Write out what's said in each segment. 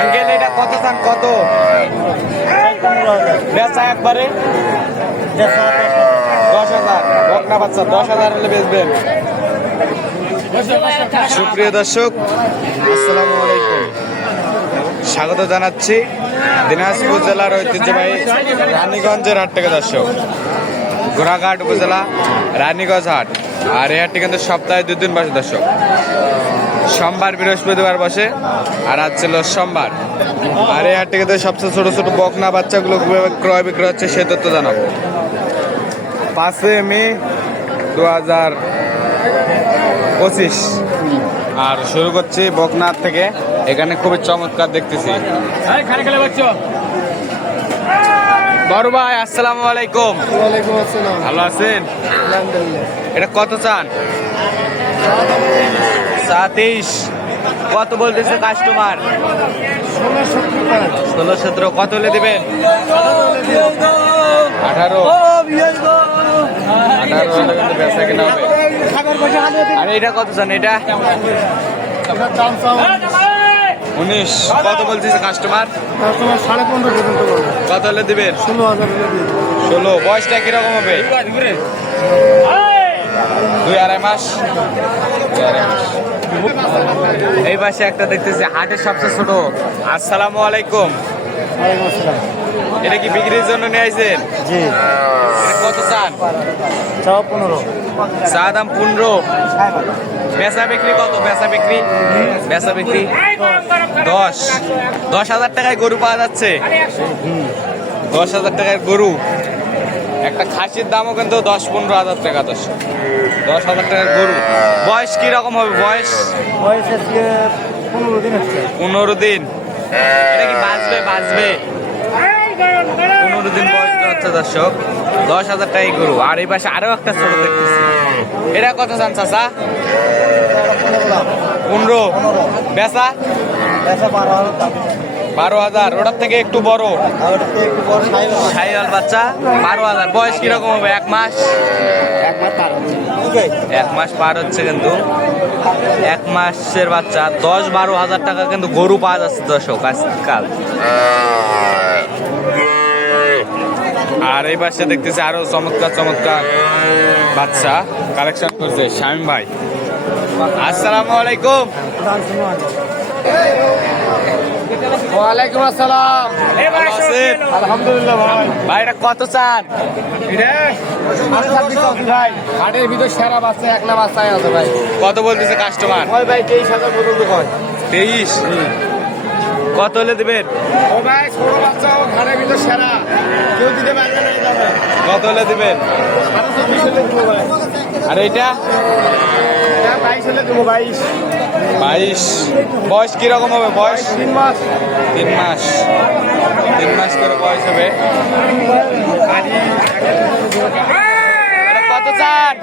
Uncle এটা কত চান, কত? বেচা একবারে? দশ হাজার। বকনা বাচ্চা, দশ হাজার হলে বেচবেন। সুপ্রিয় দর্শক, আসসালামু আলাইকুম। স্বাগত জানাচ্ছি দিনাজপুর জেলার ঐতিহ্যবাহী রানীগঞ্জের হাট থেকে, দর্শক। গোড়াঘাট উপজেলা, রানীগঞ্জ হাট। আর এই হাটটি কিন্তু সপ্তাহে দুদিন বসে দর্শক। সোমবার বৃহস্পতিবার বসে আর আজ ছিল সোমবার। আর এই হাটটি কিন্তু সবচেয়ে ছোট ছোট বকনা বাচ্চাগুলো ক্রয় বিক্রয় হচ্ছে সে তথ্য জানাব। পাঁচই মে দু হাজার পঁচিশ। আর শুরু করছি বকনাথ থেকে। এখানে খুবই চমৎকার দেখতেছি। বড় ভাই আসসালামু আলাইকুম। ভালো আছেন? এটা কত চান? সাতেইশ কত বলতেছে কাস্টমার ষোলো সতেরো, কত হলে দিবেন? আঠারো। আঠারো হলে কিন্তু বেচা কিনা হবে। খাবার বসে হাতে আর এটা কত চান এটা? উনিশ। কত বলতেছে কাস্টমার তোমার সাড়ে পনেরো পর্যন্ত কত হলে দিবেন? ষোলো হাজার। ষোলো। বয়সটা কীরকম হবে? দুই আড়াই মাস। দুই আড়াই মাস এই পাশে একটা দেখতেছি হাটের সবচেয়ে ছোট। আসসালামু আলাইকুম। এটা কি বিক্রির জন্য নিয়ে জি। কত চান? চাও পনেরো। চা দাম পনেরো। বেচা বিক্রি কত? বেচা বিক্রি? বেচা বিক্রি দশ। দশ হাজার টাকায় গরু পাওয়া যাচ্ছে। দশ হাজার টাকায় গরু। একটা খাসির দামও কিন্তু দশ পনেরো হাজার টাকা দশ। দশ হাজার টাকার গরু। বয়স কি রকম হবে? বয়স? বয়স আজকে পনেরো দিন পনেরো দিন। এটা কি বাঁচবে? বাঁচবে? পনেরো দিন বয়স হচ্ছে দর্শক। দশ হাজার টাকায় গরু। আর এই পাশে আরও একটা ছোট দেখতেছি। এটা কত চান চাচা? পনেরো। বেচা? বেচা বারো হাজার বারো হাজার ওটার থেকে একটু বড়। সাইওয়াল বাচ্চা। বারো হাজার। বয়স কীরকম হবে? এক মাস? এক মাস পার হচ্ছে। কিন্তু। এক মাসের বাচ্চা দশ বারো হাজার টাকা কিন্তু গরু পাওয়া যাচ্ছে দর্শক আজকাল। আর এই পাশে দেখতেছি আরও চমৎকার চমৎকার বাচ্চা কালেকশন করছে শামিম ভাই। আসসালামু আলাইকুম। ওয়ালাইকুম আসসালাম? আলহামদুলিল্লাহ ভাই। ভাই এটা কত চান? ভাই। হাটের ভিতর সেরা বাচ্চা একলা বাচ্চাই আছে ভাই। কত বলতেছে কাস্টমার ওই ভাই তেইশ হাজার পর্যন্ত কয়? তেইশ? কত হলে দেবেন? ও ভাই ছোট বাচ্চা ও ঘাড়ের ভিতর সেরা। কেউ দিতে পারবে না কত হলে দেবেন? আর এইটা এটা বাইশ হলে দেবো বাইশ। বাইশ। বয়স কীরকম হবে? বয়স? তিন মাস। তিন মাস। তিন মাস করে বয়স হবে। কত চান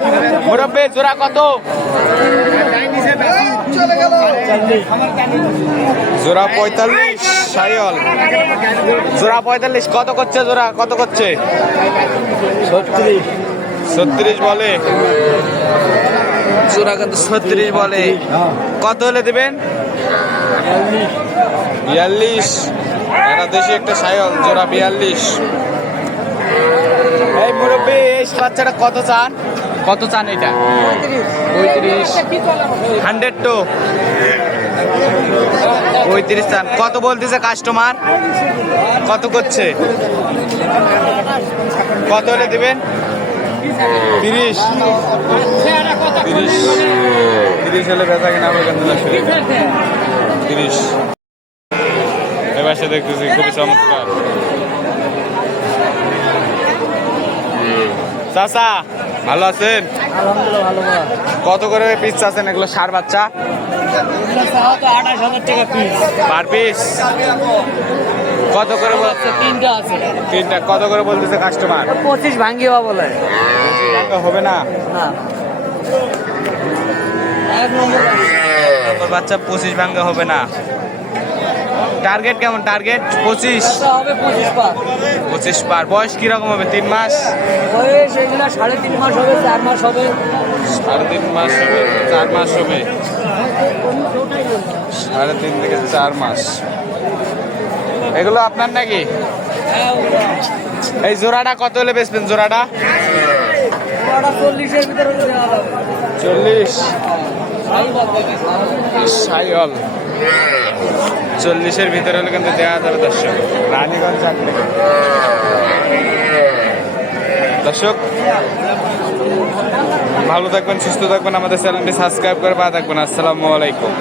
মুরব্বী জোড়া কত? জোড়া পঁয়তাল্লিশ সাইল জোড়া পঁয়তাল্লিশ কত করছে জোড়া? কত করছে? ছত্রিশ। ছত্রিশ বলে। জোড়া কিন্তু ছত্রিশ বলে। কত হলে দেবেন? বিয়াল্লিশ। একটা দেশি একটা সায়ল জোড়া বিয়াল্লিশ। এই মুরব্বী এই বাচ্চাটা কত চান? কত চান এটা? পঁয়ত্রিশ। Hundred two. পঁয়ত্রিশ চান। কত বলতেছে কাস্টমার কত করছে? কত হলে দিবেন? তিরিশ। তিরিশ তিরিশ হলে বেচা কিনা হবে কিন্তু তিরিশ। এবার সে দেখতেছি খুবই চমৎকার। চাচা ভালো আছেন? কত করে পিস চাচ্ছেন? এগুলো সার বাচ্চা? পার পিস কত করে বলছে? তিনটা আছে। তিনটা। কত করে বলতেছে কাস্টমার পঁচিশ ভাঙ্গিবা বলে। হবে না। না। এক নম্বর তোর বাচ্চা পঁচিশ ভাঙ্গা হবে না। টার্গেট কেমন? টার্গেট পঁচিশ। হবে পঁচিশ পা পঁচিশ পার। বয়স কীরকম হবে? তিন মাস? বয়স এগুলা সাড়ে তিন মাস হবে চার মাস হবে। সাড়ে তিন মাস হবে চার মাস হবে। সাড়ে তিন থেকে চার মাস। এগুলো আপনার নাকি? এই জোড়াটা কত হলে বেচবেন জোড়াটা? চল্লিশ। চল্লিশের ভিতরে হলে কিন্তু দেওয়া যাবে দর্শক। রানীগঞ্জ দর্শক, ভালো থাকবেন, সুস্থ থাকবেন, আমাদের চ্যানেলটি সাবস্ক্রাইব করে পা থাকবেন। আসসালামু আলাইকুম।